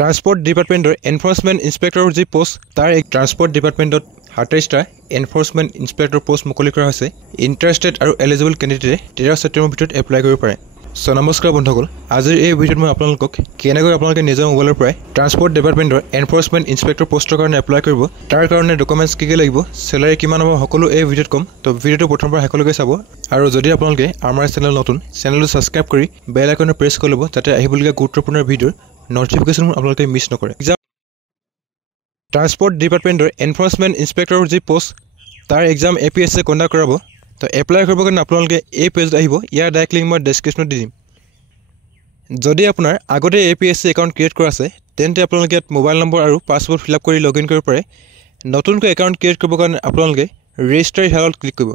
Transport ডিপাৰ্টমেণ্টৰ enforcement ইনস্পেক্টৰৰ যি post তাৰ এক ট্ৰান্সপৰ্ট ডিপাৰ্টমেণ্টত ২৭টা এনফৰ্চমেণ্ট ইনস্পেক্টৰ পোষ্ট মুকলি কৰা হৈছে। ইণ্টাৰেষ্টেড আৰু এলিজিবল কেণ্ডিডেটে ১৩ ছেপ্টেম্বৰৰ ভিতৰত এপ্লাই কৰিব পাৰে। নমস্কাৰ বন্ধুসকল, আজিৰ এই ভিডিঅ'ত মই আপোনালোকক কেনেকৈ আপোনালোকে নিজৰ মোবাইলৰ পৰাই ট্ৰান্সপৰ্ট ডিপাৰ্টমেণ্টৰ এনফৰ্চমেণ্ট ইনস্পেক্টৰ পোষ্টৰ কাৰণে এপ্লাই কৰিব, তাৰ কাৰণে ডকুমেণ্টছ কি লাগিব, চেলাৰী কিমান হ'ব, সকলো এই ভিডিঅ'ত ক'ম। তো ভিডিঅ'টো প্ৰথমৰ পৰা শেষলৈকে চাব। আৰু যদি আপোনালোকে আমাৰ চেনেল নতুন, চেনেলটো ছাবস্ক্ৰাইব কৰি বেল আইকনটো প্ৰেছ কৰি ল'ব, যাতে আহিবলগীয়া গুৰুত্বপূৰ্ণ ভিডিঅ'ৰ ন'টিফিকেশ্যনবোৰ আপোনালোকে মিছ নকৰে। ট্ৰান্সপৰ্ট ডিপাৰ্টমেণ্টৰ এনফৰ্চমেণ্ট ইনস্পেক্টৰৰ যি পোষ্ট তাৰ এক্সাম APSC কণ্ডাক্ট কৰাব। তো এপ্লাই কৰিবৰ কাৰণে আপোনালোকে এই পেজত আহিব। ইয়াৰ ডাইৰেক্ট লিংক মই ডেছক্ৰিপশ্যনত দি দিম। যদি আপোনাৰ আগতে APSC একাউণ্ট ক্ৰিয়েট কৰা আছে, তেন্তে আপোনালোকে ইয়াত মোবাইল নম্বৰ আৰু পাছৱৰ্ড ফিল আপ কৰি লগ ইন কৰিব পাৰে। নতুনকৈ একাউণ্ট ক্ৰিয়েট কৰিবৰ কাৰণে আপোনালোকে ৰেজিষ্টাৰ হেয়াৰত ক্লিক কৰিব।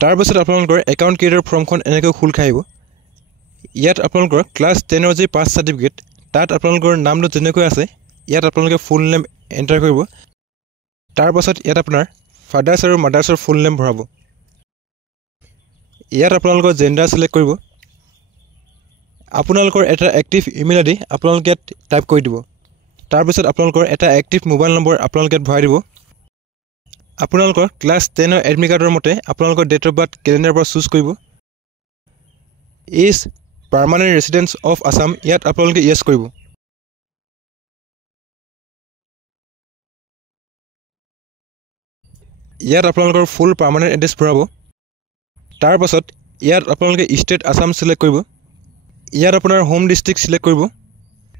তাৰপাছত আপোনালোকৰ একাউণ্ট ক্ৰিয়েটৰ ফৰ্মখন এনেকৈ খোল খাই আহিব। ইয়াত আপোনালোকৰ ক্লাছ 10ৰ যি পাছ চাৰ্টিফিকেট, তাত আপোনালোকৰ নামটো যেনেকৈ আছে ইয়াত আপোনালোকে ফুল নেম এণ্টাৰ কৰিব। তাৰপাছত ইয়াত আপোনাৰ ফাদাৰ্ছ আৰু মাদাৰ্ছৰ ফুল নেম ভৰাব। ইয়াত আপোনালোকৰ জেণ্ডাৰ ছিলেক্ট কৰিব। আপোনালোকৰ এটা এক্টিভ ইমেইল ID আপোনালোকে ইয়াত টাইপ কৰি দিব। তাৰপিছত আপোনালোকৰ এটা এক্টিভ মোবাইল নম্বৰ আপোনালোকে ইয়াত ভৰাই দিব। আপোনালোকৰ ক্লাছ 10ৰ এডমিট কাৰ্ডৰ মতে আপোনালোকৰ ডেট অফ বাৰ্থ কেলেণ্ডাৰৰ পৰা চুজ কৰিব। Is permanent residence of Assam, ইয়াত আপোনালোকে য়েছ কৰিব। ইয়াত আপোনালোকৰ ফুল পাৰ্মানেণ্ট এড্ৰেছ ভৰাব। তাৰপাছত ইয়াত আপোনালোকে ষ্টেট আছাম ছিলেক্ট কৰিব। ইয়াত আপোনাৰ হোম ডিষ্ট্ৰিক্ট ছিলেক্ট কৰিব।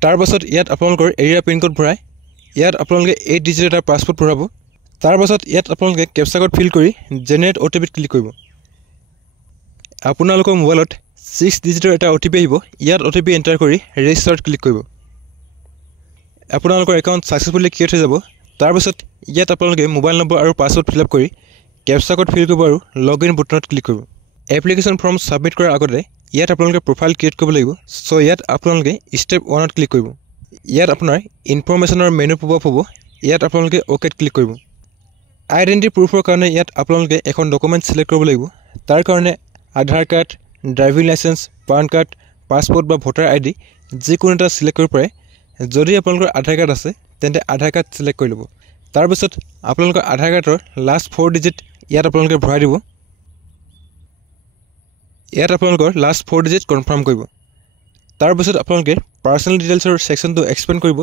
তাৰপাছত ইয়াত আপোনালোকৰ এৰিয়া পিনক'ড ভৰাই ইয়াত আপোনালোকে 8 ডিজিট এটা পাছৱৰ্ড ভৰাব। তাৰপাছত ইয়াত আপোনালোকে কেপচা কোড ফিল কৰি জেনেৰেট OTPত ক্লিক কৰিব। আপোনালোকৰ মোবাইলত 6 ডিজিটৰ এটা OTP আহিব। ইয়াত OTP এণ্টাৰ কৰি ৰেজিষ্টাৰত ক্লিক কৰিব। আপোনালোকৰ একাউণ্ট ছাকচেছফুলি ক্ৰিয়েট হৈ যাব। তাৰপাছত ইয়াত আপোনালোকে মোবাইল নম্বৰ আৰু পাছৱৰ্ড ফিল আপ কৰি কেপচা কোড ফিল কৰিব আৰু লগ ইন বুটানত ক্লিক কৰিব। এপ্লিকেশ্যন ফৰ্ম ছাবমিট কৰাৰ আগতে ইয়াত আপোনালোকে প্ৰফাইল ক্ৰিয়েট কৰিব লাগিব। চ' ইয়াত আপোনালোকে ষ্টেপ 1ত ক্লিক কৰিব। ইয়াত আপোনাৰ ইনফৰ্মেশ্যনৰ মেনু পপ আপ হ'ব। ইয়াত আপোনালোকে OKত ক্লিক কৰিব। আইডেণ্টিটি প্ৰুফৰ কাৰণে ইয়াত আপোনালোকে এখন ডকুমেণ্ট ছিলেক্ট কৰিব লাগিব। তাৰ কাৰণে Aadhaar card, driving licence, PAN card, passport বা ভোটাৰ ID যিকোনো এটা ছিলেক্ট কৰিব পাৰে। যদি আপোনালোকৰ আধাৰ কাৰ্ড আছে তেন্তে আধাৰ কাৰ্ড ছিলেক্ট কৰি ল'ব। তাৰপিছত আপোনালোকৰ আধাৰ কাৰ্ডৰ লাষ্ট 4 ডিজিট ইয়াত আপোনালোকে ভৰাই দিব। ইয়াত আপোনালোকৰ লাষ্ট 4 ডিজিট কনফাৰ্ম কৰিব। তাৰপিছত আপোনালোকে পাৰ্চনেল ডিটেইলছৰ ছেকশ্যনটো এক্সপেণ্ড কৰিব।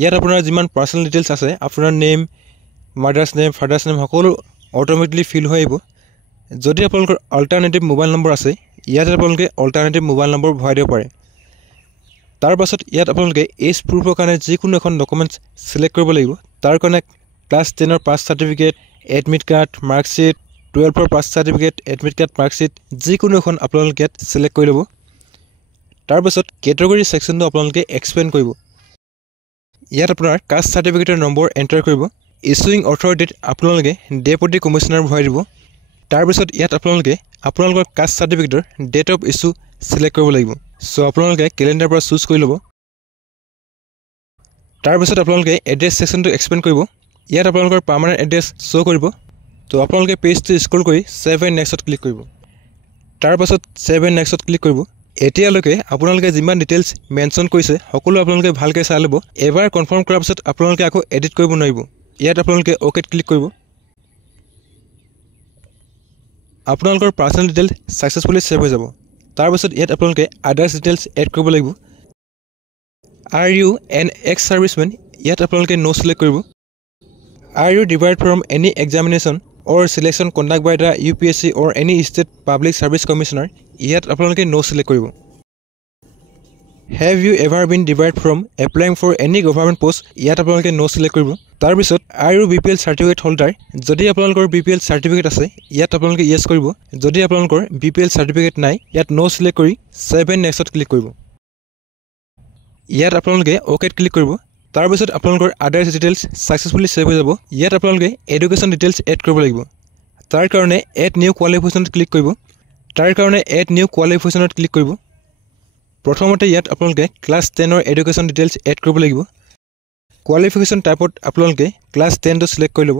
ইয়াত আপোনাৰ যিমান পাৰ্চনেল ডিটেইলছ আছে, আপোনাৰ name, mothers name, father's name সকলো অট'মেটিকলি ফিল হৈ আহিব। যদি আপোনালোকৰ অল্টাৰনেটিভ মোবাইল নম্বৰ আছে, ইয়াত আপোনালোকে অল্টাৰনেটিভ মোবাইল নম্বৰ ভৰাই দিব পাৰে। তাৰপাছত ইয়াত আপোনালোকে এজ প্ৰুফৰ কাৰণে যিকোনো এখন ডকুমেণ্টছ ছিলেক্ট কৰিব লাগিব। তাৰ কাৰণে ক্লাছ 10ৰ pass certificate, admit card, marksheet, 12ৰ pass certificate, admit card, marksheet যিকোনো এখন আপোনালোকে ইয়াত ছিলেক্ট কৰি ল'ব। তাৰপাছত কেটেগৰী ছেকশ্যনটো আপোনালোকে এক্সপেণ্ড কৰিব। ইয়াত আপোনাৰ কাষ্ট চাৰ্টিফিকেটৰ নম্বৰ এণ্টাৰ কৰিব। ইছুইং অথৰিটিত আপোনালোকে ডেপুটি কমিশ্যনাৰ ভৰাই দিব। তাৰপিছত ইয়াত আপোনালোকে আপোনালোকৰ কাষ্ট চাৰ্টিফিকেটৰ ডেট অফ ইছ্যু ছিলেক্ট কৰিব লাগিব। চ' আপোনালোকে কেলেণ্ডাৰৰ পৰা চুজ কৰি ল'ব। তাৰপিছত আপোনালোকে এড্ৰেছ ছেকশ্যনটো এক্সপেণ্ড কৰিব। ইয়াত আপোনালোকৰ পাৰ্মানেণ্ট এড্ৰেছ শ্ব' কৰিব। তো আপোনালোকে পেজটো স্ক্ৰল কৰি ছেভ এণ্ড নেক্সটত ক্লিক কৰিব। তাৰপাছত ছেভ এণ্ড নেক্সটত ক্লিক কৰিব। এতিয়ালৈকে আপোনালোকে যিমান ডিটেইলছ মেনশ্যন কৰিছে সকলো আপোনালোকে ভালকৈ চাই ল'ব। এবাৰ কনফাৰ্ম কৰাৰ পিছত আপোনালোকে আকৌ এডিট কৰিব নোৱাৰিব। ইয়াত আপোনালোকে OKত ক্লিক কৰিব। আপোনালোকৰ পাৰ্চনেল ডিটেইলছ ছাকচেছফুলি ছেভ হৈ যাব। তাৰপিছত ইয়াত আপোনালোকে আদাৰ্ছ ডিটেইলছ এড কৰিব লাগিব। Are you an ex serviceman, ইয়াত আপোনালোকে নো ছিলেক্ট কৰিব। Are you debarred from any examination or selection conduct by the UPSC or any state public service commissioner, ইয়াত আপোনালোকে নো ছিলেক্ট কৰিব। Have you ever been debarred from applying for any government post, ইয়াত আপোনালোকে no select কৰিব। তাৰপিছত are you BPL certificate holder, যদি আপোনালোকৰ BPL certificate আছে ইয়াত আপোনালোকে য়েছ কৰিব। যদি আপোনালোকৰ BPL চাৰ্টিফিকেট নাই ইয়াত নো ছিলেক্ট কৰি ছেভ এণ্ড নেক্সটত ক্লিক কৰিব। ইয়াত আপোনালোকে OKত ক্লিক কৰিব। তাৰপিছত আপোনালোকৰ আদাৰ্ছ ডিটেইলছ ছাকচেছফুলি ছেভ হৈ যাব। ইয়াত আপোনালোকে এডুকেশ্যন ডিটেইলছ এড কৰিব লাগিব। তাৰ কাৰণে এড নিউ কোৱালিফিকেশ্যনত ক্লিক কৰিব। প্ৰথমতে ইয়াত আপোনালোকে ক্লাছ 10ৰ এডুকেশ্যন ডিটেইলছ এড কৰিব লাগিব। কোৱালিফিকেশ্যন টাইপত আপোনালোকে ক্লাছ 10টো ছিলেক্ট কৰি ল'ব।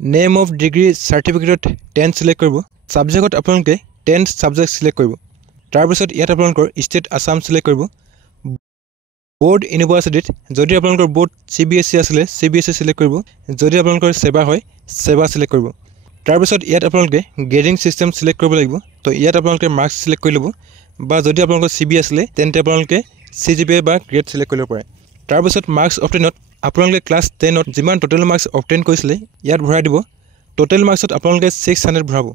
নেম অফ ডিগ্ৰী চাৰ্টিফিকেটত 10 ছিলেক্ট কৰিব। ছাবজেক্টত আপোনালোকে 10th ছাবজেক্ট ছিলেক্ট কৰিব। তাৰপিছত ইয়াত আপোনালোকৰ ষ্টেট আসাম সিলেক্ট কৰিব বোৰ্ড ইউনিভাৰ্চিটিত যদি আপোনালোকৰ বোৰ্ড CBSE আছিলে CBSE সিলেক্ট কৰিব যদি আপোনালোকৰ সেৱা হয় সেৱা সিলেক্ট কৰিব তাৰপিছত ইয়াত আপোনালোকে গ্ৰেডিং সিস্টেম সিলেক্ট কৰিব লাগিব তো ইয়াত আপোনালোকে মাৰ্কস সিলেক্ট কৰি ল'ব বা যদি আপোনালোকৰ CB আছিলে তেন্তে আপোনালোকে CGPA বা গ্ৰেড সিলেক্ট কৰিব পাৰে তাৰপিছত মাৰ্কস অবটেইনত আপোনালোকে ক্লাছ 10ত যিমান টোটাল মাৰ্কস অবটেইন কৰিছিলে ইয়াত ভৰাই দিব টোটাল মাৰ্কসত আপোনালোকে 600 ভৰাব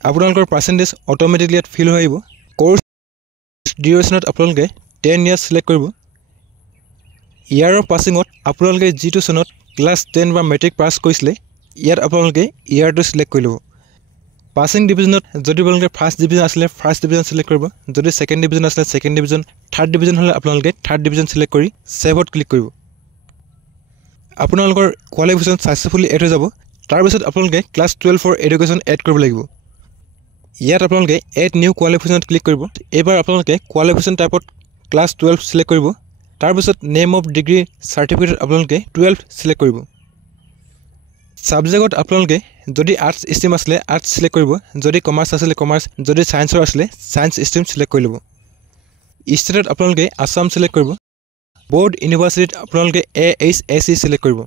আপোনালোকৰ পাৰ্চেন্টেজ অটোমেটিকলি ইয়াত ফিল হৈ আহিব কোৰ্স ডিউৰেশ্যনত আপোনালোকে 10 ইয়াৰ্স সিলেক্ট কৰিব ইয়াৰ অফ পাছিঙত আপোনালোকে যিটো সনত ক্লাছ 10 বা মেট্ৰিক পাছ কৰিছিলে ইয়াত আপোনালোকে ইয়াৰটো সিলেক্ট কৰি ল'ব পাছিং ডিভিজনত যদি আপোনালোকে ফাৰ্স্ট ডিভিজন আছিলে ফাৰ্স্ট ডিভিজন সিলেক্ট কৰিব যদি সেকেন্ড ডিভিজন আছিলে সেকেন্ড ডিভিজন থাৰ্ড ডিভিজন হলে আপোনালোকে থাৰ্ড ডিভিজন সিলেক্ট কৰি সেভত ক্লিক কৰিব আপোনালোকৰ কোৱালিফিকেশন সাকসেসফুলি এড হৈ যাব তাৰ পিছত আপোনালোকে ক্লাছ 12 ফৰ এডুকেশ্যন এড কৰিব লাগিব ইয়াত আপোনালোকে এড নিউ কোৱালিফিকেশনত ক্লিক কৰিব এবাৰ আপোনালোকে কোৱালিফিকেশন টাইপত ক্লাছ 12 সিলেক্ট কৰিব তাৰ পিছত নেম অফ ডিগ্ৰী সাৰ্টিফিকেট আপোনালোকে 12 সিলেক্ট কৰিব সাবজেক্টত আপোনালোকে যদি আৰ্টস ষ্ট্ৰীম আছিলে আৰ্টস সিলেক্ট কৰিব যদি কমাৰ্চ আছিলে কমাৰ্চ যদি সায়েন্সৰ আছিলে সায়েন্স ষ্ট্ৰীম সিলেক্ট কৰি ল'ব ষ্টেটত আপোনালোকে আসাম সিলেক্ট কৰিব বোৰ্ড ইউনিভাৰ্চিটিত আপোনালোকে AHSE সিলেক্ট কৰিব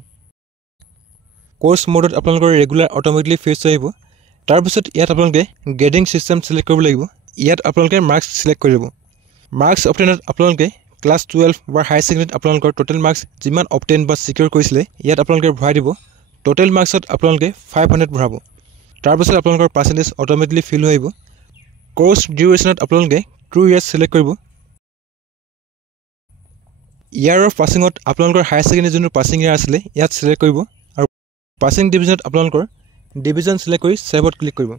কোৰ্স মোডত আপোনালোকৰ ৰেগুলাৰ অটোমেটিকলি ফেচ আহিব তাৰ পিছত ইয়াত আপোনালোকে গ্ৰেডিং সিস্টেম সিলেক্ট কৰিব লাগিব ইয়াত আপোনালোকে মাৰ্কস সিলেক্ট কৰি ল'ব মাৰ্কস অবটেইনত আপোনালোকে ক্লাছ 12 বা হাই সেকেন্ডাৰীত আপোনালোকৰ টোটাল মাৰ্কস যিমান অবটেইন বা সিকিউৰ কৰিছিলে ইয়াত আপোনালোকে ভৰাই দিব টোটাল মাৰ্কসত আপোনালোকে 500 ভৰাব তাৰ পিছত আপোনালোকৰ পাৰ্চেন্টেজ অটোমেটিকলি ফিল হৈ আহিব কোৰ্স ডিউৰেশ্যনত আপোনালোকে 2 ইয়াৰ্স সিলেক্ট কৰিব ইয়াৰ অফ পাছিঙত আপোনালোকৰ হাই সেকেন্ডাৰী যোনটো পাছিং ইয়াৰ আছিলে ইয়াত সিলেক্ট কৰিব আৰু পাছিং ডিভিজনত আপোনালোকৰ ডিভিজন সিলেক্ট কৰি সেভত ক্লিক কৰিব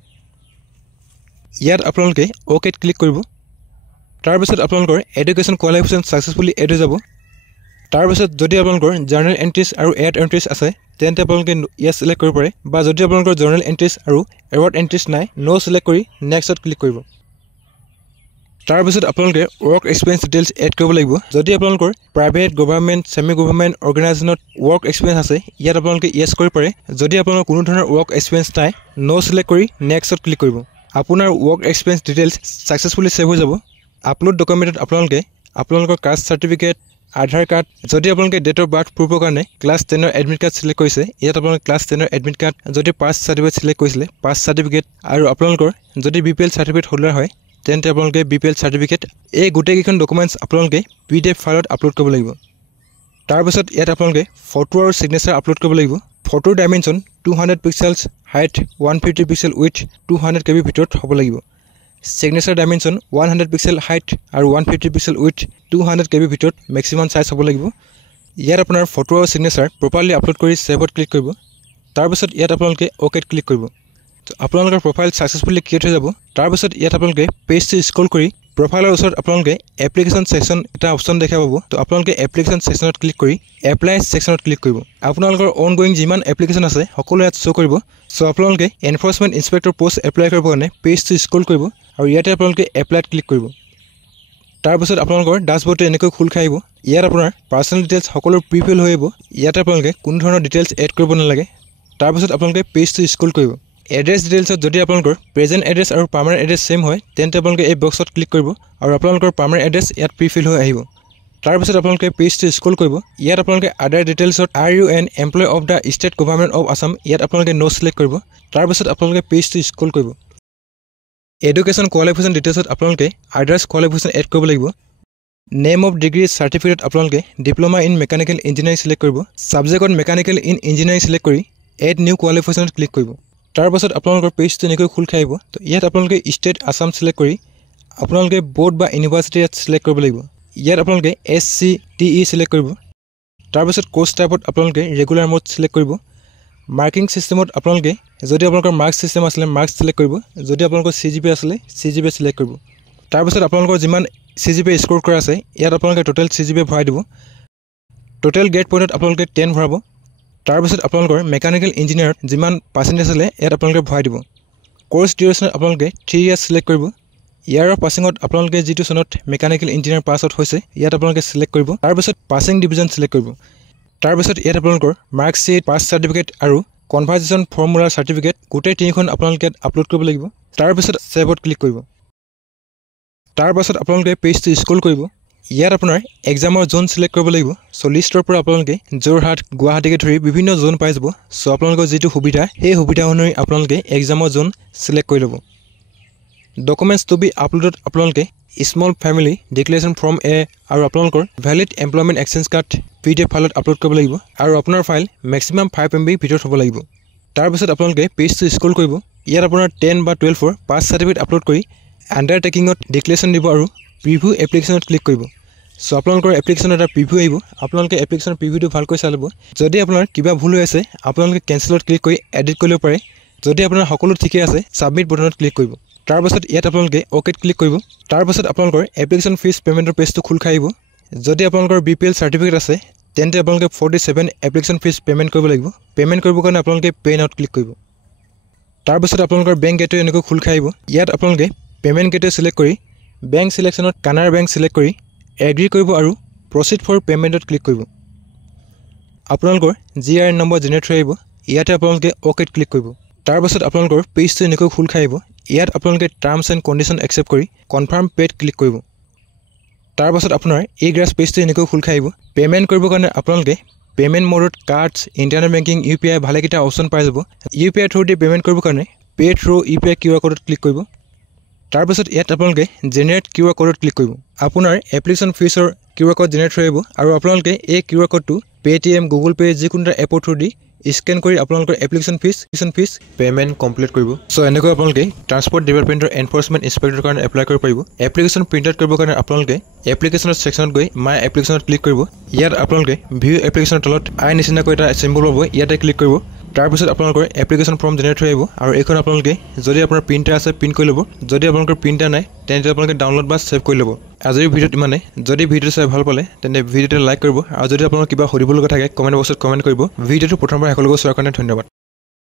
ইয়াত আপোনালোকে ওকেত ক্লিক কৰিব তাৰ পিছত আপোনালোকৰ এডুকেশ্যন কোৱালিফিকেশন সাকসেসফুলি এড হৈ যাব তাৰ পিছত যদি আপোনালোকৰ জাৰ্নেল এন্ট্ৰিজ আৰু এড এন্ট্ৰিজ আছে তেন্তে আপোনালোকে ইয়াত সিলেক্ট কৰিব পাৰে বা যদি আপোনালোকৰ জাৰ্নেল এন্ট্ৰিজ আৰু এৱাৰ্ড এন্ট্ৰিজ নাই নো সিলেক্ট কৰি নেক্সটত ক্লিক কৰিব তাৰ পিছত আপোনালোকে ওয়াৰ্ক এক্সপেৰিয়েন্স ডিটেইলছ এড কৰিব লাগিব যদি আপোনালোকৰ প্ৰাইভেট গভৰ্ণমেণ্ট সেমি গভৰ্ণমেণ্ট অৰ্গেনাইজেশ্যনত ওয়াৰ্ক এক্সপেৰিয়েন্স আছে ইয়াত আপোনালোকে ইয়েস কৰিব পাৰে যদি আপোনালোকৰ কোনো ধৰণৰ ওয়াৰ্ক এক্সপেৰিয়েন্স নাই নো সিলেক্ট কৰি নেক্সটত ক্লিক কৰিব আপোনাৰ work experience details successfully save হৈ যাব আপলোড ডকুমেণ্টত আপোনালোকে আপোনালোকৰ কাষ্ট সাৰ্টিফিকেট আধাৰ কাৰ্ড যদি আপোনালোকে ডেট অফ বাৰ্থ প্ৰুফৰ কাৰণে ক্লাছ 10 ৰ এডমিট কাৰ্ড সিলেক্ট কৰিছে ইয়াত আপোনালোকে ক্লাছ 10 ৰ এডমিট কাৰ্ড যদি পাছ সাৰ্টিফিকেট সিলেক্ট কৰিছিলে পাছ সাৰ্টিফিকেট আৰু আপোনালোকৰ যদি BPL সাৰ্টিফিকেট হোল্ডাৰ হয় তেন্তে আপোনালোকে BPL সাৰ্টিফিকেট এই গোটেই কেইখন ডকুমেণ্টছ আপোনালোকে PDF ফাইলত আপলোড কৰিব লাগিব তাৰ পিছত ইয়াত আপোনালোকে ফটো আৰু সিগনেচাৰ আপলোড কৰিব লাগিব ফটোৰ dimension 200 pixels height 150 pixel with 200 KB ভিতৰত হ'ব লাগিব সিগনেচাৰ ডাইমেনশন 100 পিক্সেল হাইট আৰু 150 পিক্সেল উইথ 200 KB ভিতৰত ম্যাক্সিমাম সাইজ হ'ব লাগিব ইয়াত আপোনাৰ ফটো আৰু সিগনেচাৰ প্ৰপাৰলি আপলোড কৰি সেভত ক্লিক কৰিব তাৰ পিছত ইয়াত আপোনালোকে ওকেত ক্লিক কৰিব আপোনালোকৰ প্ৰফাইল সাকসেসফুলি ক্ৰিয়েট হৈ যাব তাৰ পিছত ইয়াত আপোনালোকে পেজটো স্ক্ৰল কৰি প্ৰফাইলৰ ওচৰত আপোনালোকে এপ্লিকেশন সেকশন এটা অপচন দেখা পাব তো আপোনালোকে এপ্লিকেশন সেকশনত ক্লিক কৰি এপ্লাই সেকশনত ক্লিক কৰিব আপোনালোকৰ অনগোইং যিমান এপ্লিকেশন আছে সকলো ইয়াত শো কৰিব সো আপোনালোকে এনফোৰ্সমেন্ট ইনস্পেক্টৰ পোষ্ট এপ্লাই কৰিব কাৰণে পেজটো স্ক্ৰল কৰিব আৰু ইয়াতে আপোনালোকে এপ্লাইত ক্লিক কৰিব তাৰ পিছত আপোনালোকৰ ড্যাশবৰ্ডটো এনেকৈ খোল খাই আহিব ইয়াত আপোনাৰ পাৰ্সোনাল ডিটেইলছ সকলো প্ৰিফিল হৈ আহিব ইয়াতে আপোনালোকে কোনো ধৰণৰ ডিটেইলছ এড কৰিব নালাগে তাৰ পিছত আপোনালোকে পেজটো স্ক্ৰল কৰিব এড্ৰেছ ডিটেইলছত যদি আপোনালোকৰ প্ৰেজেন্ট এড্ৰেছ আৰু পাৰ্মানেন্ট এড্ৰেছ সেম হয় তেন্তে আপোনালোকে এই বক্সত ক্লিক কৰিব আৰু আপোনালোকৰ পাৰ্মানেন্ট এড্ৰেছ ইয়াত প্ৰিফিল হৈ আহিব তাৰ পিছত আপোনালোকে পেজটো স্ক্ৰল কৰিব ইয়াত আপোনালোকে আদাৰ ডিটেইলছত are you an employ of the state government of Assam ইয়াত আপোনালোকে নো সিলেক্ট কৰিব তাৰ পিছত আপোনালোকে পেজটো স্ক্ৰল কৰিব এডুকেশ্যন কোৱালিফিকেশ্যন ডিটেইলছত আপোনালোকে আদাৰ্ছ কোৱালিফিকেশ্যন এড কৰিব লাগিব নেম অফ ডিগ্ৰী সাৰ্টিফিকেট আপোনালোকে diploma in mechanical engineering select কৰিব সাবজেক্টত মেকানিকেল ইন ইঞ্জিনিয়াৰিং সিলেক্ট কৰি এড নিউ কোৱালিফিকেশ্যনত ক্লিক কৰিব তাৰ পাছত আপোনালোকৰ পেজটো এনেকৈ খোল খাই আহিব তো ইয়াত আপোনালোকে ষ্টেট আসাম সিলেক্ট কৰি আপোনালোকে বোৰ্ড বা ইউনিভাৰ্চিটি সিলেক্ট কৰিব লাগিব ইয়াত আপোনালোকে SCTE সিলেক্ট কৰিব তাৰ পাছত কোৰ্স টাইপত আপোনালোকে ৰেগুলাৰ মোড সিলেক্ট কৰিব মাৰ্কিং সিস্টেমত আপোনালোকে যদি আপোনালোকৰ মাৰ্কস সিস্টেম আছিল মাৰ্কস সিলেক্ট কৰিব যদি আপোনালোকৰ CGPA আছিল CGPA সিলেক্ট কৰিব তাৰ পাছত আপোনালোকৰ যিমান CGPA স্কোৰ কৰা আছে ইয়াত আপোনালোকে টোটাল CGPA ভৰাই দিব টোটাল গ্ৰেড পইণ্টত আপোনালোকে 10 ভৰাব তাৰ পাছত আপোনালোকৰ মেকানিকেল ইঞ্জিনিয়াৰত যিমান পাৰ্সেন্টেজ আছে ইয়াত আপোনালোকে ভৰাই দিব কোৰ্স ডিউৰেশ্যন আপোনালোকে 3 ইয়াৰ্স সিলেক্ট কৰিব ইয়াৰ পাছিঙত আপোনালোকে যিটো সনত মেকানিকেল ইঞ্জিনিয়াৰ পাছ আউট হৈছে ইয়াত আপোনালোকে সিলেক্ট কৰিব তাৰ পাছত পাছিং ডিভিজন সিলেক্ট কৰিব তাৰ পাছত ইয়াত আপোনালোকৰ মাৰ্কশ্বিট পাছ সাৰ্টিফিকেট আৰু কনভাৰ্জেশন ফৰ্মুলাৰ সাৰ্টিফিকেট গোটেই তিনিখন আপোনালোকে আপলোড কৰিব লাগিব তাৰ পাছত সেভত ক্লিক কৰিব তাৰ পাছত আপোনালোকে পেজটো স্ক্ৰল কৰিব। ইয়াত আপোনাৰ এক্সামৰ জোন চিলেক্ট কৰিব লাগিব। চ' লিষ্টৰ পৰা আপোনালোকে যোৰহাট গুৱাহাটীকে ধৰি বিভিন্ন জোন পাই যাব। চ' আপোনালোকৰ যিটো সুবিধা সেই সুবিধা অনুসৰি আপোনালোকে এক্সামৰ জোন চিলেক্ট কৰি ল'ব। ডকুমেণ্টছ টু বি আপলোডত আপোনালোকে স্মল ফেমিলি ডিক্লেৰেশ্যন ফৰ্ম এ আৰু আপোনালোকৰ valid employment exchange card PDF ফাইলত আপলোড কৰিব লাগিব আৰু আপোনাৰ ফাইল মেক্সিমাম 5 MB ভিতৰত হ'ব লাগিব। তাৰপিছত আপোনালোকে পেজটো স্ক্ৰল কৰিব। ইয়াত আপোনাৰ 10 বা 12ৰ পাছ চাৰ্টিফিকেট আপলোড কৰি আণ্ডাৰটেকিঙত ডিক্লেৰেশ্যন দিব আৰু প্ৰিভিউ এপ্লিকেশ্যনত ক্লিক কৰিব। চ' আপোনালোকৰ এপ্লিকেশ্যনত এটা প্ৰিভিউ আহিব। আপোনালোকে এপ্লিকেশ্যনৰ প্ৰিভিউটো ভালকৈ চাই ল'ব। যদি আপোনাৰ কিবা ভুল হৈ আছে আপোনালোকে কেঞ্চেলত ক্লিক কৰি এডিট কৰিব পাৰে। যদি আপোনাৰ সকলো ঠিকে আছে ছাবমিট বটনত ক্লিক কৰিব। তাৰপাছত ইয়াত আপোনালোকে অ'কেত ক্লিক কৰিব। তাৰপাছত আপোনালোকৰ এপ্লিকেশ্যন ফিজ পে'মেণ্টৰ পেজটো খোল খাই আহিব। যদি আপোনালোকৰ BPL চাৰ্টিফিকেট আছে তেন্তে আপোনালোকে 47 এপ্লিকেশ্যন ফিজ পে'মেণ্ট কৰিব লাগিব। পে'মেণ্ট কৰিবৰ কাৰণে আপোনালোকে পে' নাওত ক্লিক কৰিব। তাৰপাছত আপোনালোকৰ বেংক গেটৱে এনেকৈ খোল খাই আহিব। ইয়াত আপোনালোকে পে'মেণ্ট গেটৱে চিলেক্ট কৰি বেংক চিলেকশ্যনত কানাড়া বেংক চিলেক্ট কৰি এগ্ৰি কৰিব আৰু প্ৰচিড ফৰ পে'মেণ্টত ক্লিক কৰিব। আপোনালোকৰ GRN নম্বৰ জেনেৰেট হৈ আহিব। ইয়াতে আপোনালোকে অ'কেত ক্লিক কৰিব। তাৰপাছত আপোনালোকৰ পেজটো এনেকৈ খোল খাই আহিব। ইয়াত আপোনালোকে টাৰ্মছ এণ্ড কণ্ডিশ্যন একচেপ্ট কৰি কনফাৰ্ম পে'ত ক্লিক কৰিব। তাৰপাছত আপোনাৰ এই গ্ৰাছ পেজটো এনেকৈ খোল খাই আহিব। পে'মেণ্ট কৰিবৰ কাৰণে আপোনালোকে পে'মেণ্ট মডত কাৰ্ডছ, ইণ্টাৰনেট বেংকিং, UPI ভালেকেইটা অপশ্যন পাই যাব। UPI থ্ৰুদি পে'মেণ্ট কৰিবৰ কাৰণে পে' থ্ৰু UPI QR ক'ডত ক্লিক কৰিব। তাৰপাছত ইয়াত আপোনালোকে জেনেৰেট QR ক'ডত ক্লিক কৰিব। আপোনাৰ এপ্লিকেশ্যন ফিজৰ QR ক'ড জেনেৰেট হৈ আহিব আৰু আপোনালোকে এই QR ক'ডটো Paytm, Google Pay যিকোনো এটা এপৰ থ্ৰুদি স্কেন কৰি আপোনালোকৰ এপ্লিকেশ্যন ফিজ পে'মেণ্ট কমপ্লিট কৰিব। চ' এনেকৈ আপোনালোকে ট্ৰান্সপৰ্ট ডিপাৰ্টমেণ্টৰ এনফৰ্চমেণ্ট ইনস্পেক্টৰৰ কাৰণে এপ্লাই কৰিব পাৰিব। এপ্লিকেশ্যন প্ৰিণ্ট আউট কৰিবৰ কাৰণে আপোনালোকে এপ্লিকেশ্যনৰ ছেকশ্যনত গৈ মাই এপ্লিকেশ্যনত ক্লিক কৰিব। ইয়াত আপোনালোকে ভিউ এপ্লিকেশ্যনৰ তলত আই নিচিনাকৈ এটা চিম্বল পাব, ইয়াতে ক্লিক কৰিব। তাৰপিছত আপোনালোকৰ এপ্লিকেশ্যন ফৰ্ম জেনেৰেট হৈ আহিব আৰু এইখন আপোনালোকে যদি আপোনাৰ প্ৰিণ্টাৰ আছে প্ৰিণ্ট কৰি ল'ব। যদি আপোনালোকৰ প্ৰিণ্টাৰ নাই তেন্তে আপোনালোকে ডাউনলোড বা ছেভ কৰি ল'ব। আজিৰ ভিডিঅ'ত ইমানে। যদি ভিডিঅ'টো চাই ভাল পালে তেন্তে ভিডিঅ'টো লাইক কৰিব আৰু যদি আপোনালোকৰ কিবা সুধিব লগা থাকে কমেণ্ট বক্সত কমেণ্ট কৰিব। ভিডিঅ'টো প্ৰথমবাৰ শেষলৈকে চোৱাৰ কাৰণে ধন্যবাদ।